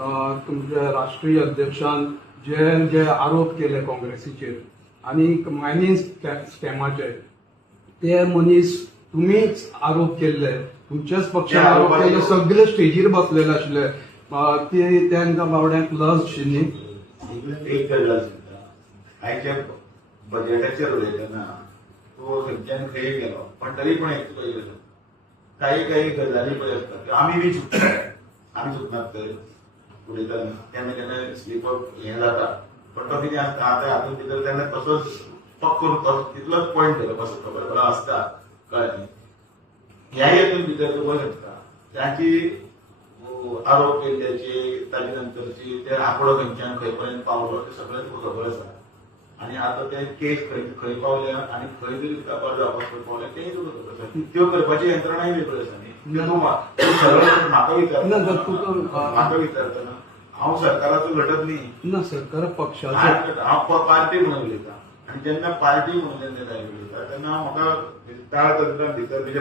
तुमच्या राष्ट्रीय अध्यक्षान जे जे आरोप केले काँग्रेसीचेर आणि मायनिंग स्कॅमाचे ते मनीस तुम्हीच आरोप केल्ले, तुमच्याच पक्षान आरोप केले, सगळे स्टेजीर बसलेले आसले, ते तांकां बावड्यांक लज आशिल्ली. एक गजाल सांगता, आयच्या बजेटाचेर उलयतना तो खंयच्यान खंय गेलो, पण तरी पण एक पळयलें काही गजाली पळय आसता आमी बी चुकतात, आमी चुकनात तर उलयतना केन्ना केन्ना स्लीप हें जाता, पण तो कितें आसता आतां हातूंत भितर तेन्ना तसोच पक्को तितलोच पॉयंट केलो कसो खबर आसता कळ्ळें. ह्या हेतून भितर तो पळय शकता त्याची आरोप केल्ल्याची ताजे नंतरची ते आंकडो खंयच्यान खंय पर्यंत पावलो ते सगळें तुका खबर आसा. आणि आता ते केस खंय पावल्या आणि खंय जरी तपास जावपाक पावल्या तेय तुका खबर आसा. त्यो करपाची यंत्रणाय वेगळी आसा न्ही. तूं सरळ म्हाका विचारतना हांव सरकाराचो घटक न्ही ना, सरकार पक्षाचो हांव पार्टी म्हणून उलयता आनी जेन्ना पार्टी म्हणून जेन्ना उलयता तेन्ना म्हाका ताळतंत्रां भितर म्हणजे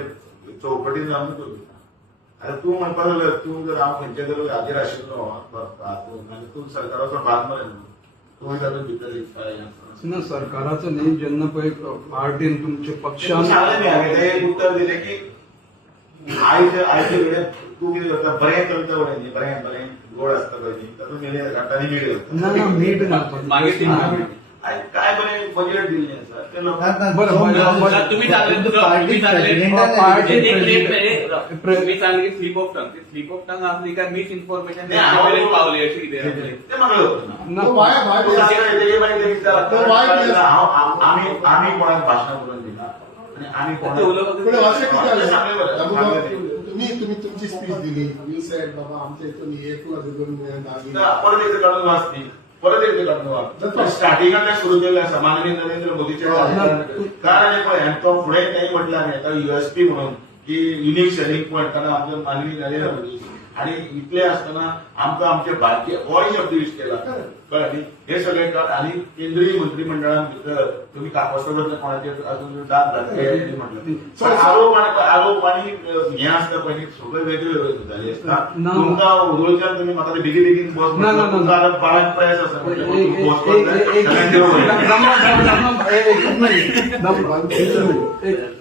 चौकटीन जावनूच उलयता. आता तूं म्हणपाक लागलो तूं जर हांव खंयच्या तरी हाजेर आशिल्लो हातूंत आनी तूं सरकाराचो भाग मरे न्हू, तूं तातूंत भितर ना सरकाराचो न्ही. जेन्ना पळय पार्टीन तुमच्या पक्षान सांगलें न्ही हांवें तें एक उत्तर दिलें की आयचे कडेन तूं कितें करता बरें चलता बरें न्ही, बरें गोड आसता पळय न्ही तातूंत मिले काडटा आनी मीठ घालता. ना मीठ घालपाक मागीर काय बरें बजेट दिल्लें आसा ते लोकांक स्लीप ऑफ टंग असली काय मिस इन्फॉर्मेशन पावली अशी कितें ते म्हाका आम्ही कोणाक भाशणां करून दिना आणि तुम्ही तुमची स्पीच दिली, यू सेड बाबा आमच्या इथून एक परत एकदा काढून वाचली, परत एकदा काढून वाच स्टार्टिंगातल्या सुरू केल्या आसा माननीय नरेंद्र मोदीच्या कारण एक पळय तो फुडें तेंय म्हटलें आमी आतां युएसपी म्हणून की युनिक सेलिंग पॉयंट कारण आमचो माननीय नरेंद्र मोदी आणि इतले असताना आमकां आमचे भारतीय हो शब्द यूज केला कळ्ळें न्ही. हे सगळें आणि केंद्रीय मंत्रिमंडळान भितर तुम्ही काकोसाबद्दल कोणाचेर अजून दाद घातले म्हटलं आरोप आणि हे आसता पळय सगळे वेगळे जाले आसता. तुमकां उदोळच्यान तुमी म्हाका बेगीन बस बाळांक प्रयास आसा एक